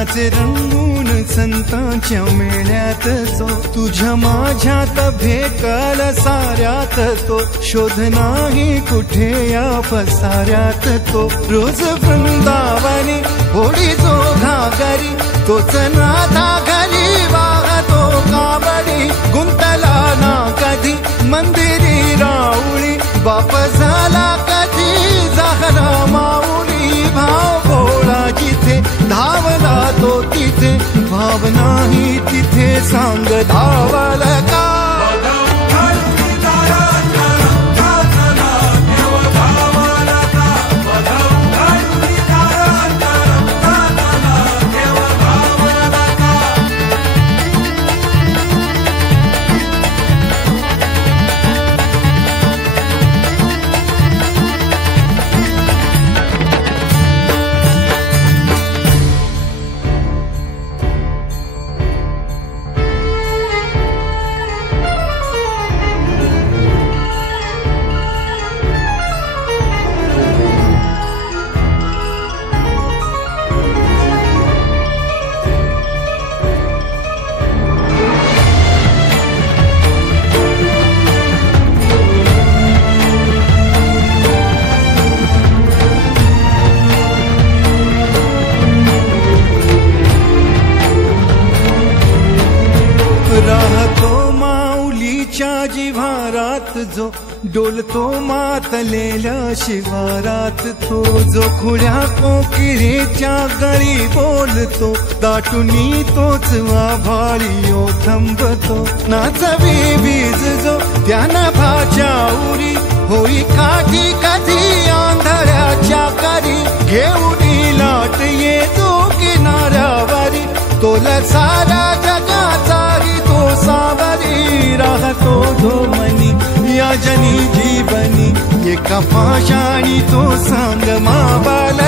नाचे रंगून संतांच्या मेळ्यात जो, तुझ्या माझ्यात भेटल साऱ्यात तो, शोध नाही कुठे या पसाऱ्यात तो. रोज वृंदावनी होडी जो घागरी, तोच नाथा घरी वाहतो कावडी. गुंतला ना कधी मंदिरी राऊळी, बाप झाला कधी झाला माऊली. भाव भोळा जिथे धावला तो तिथे, भाव नाही तिथे सांग धावल का. राहतो माऊलीच्या जिव्हारात जो, डोलतो मातलेल्या शिवारात तो. जो खुळ्या कोकिळेच्या गळी बोलतो, दाटुनी तोच आभाळी थांबतो. नाचवी वीज जो त्यानं भाच्या उरी, होई काठी कधी आंधळ्याच्या करी. घेऊनी लाट येतो किनाऱ्यावरी, तोला सारा जगाचाही तो सावरी. राहतो धोमनी या जनी जीवनी, एका पाशाणी तो सांग माबाल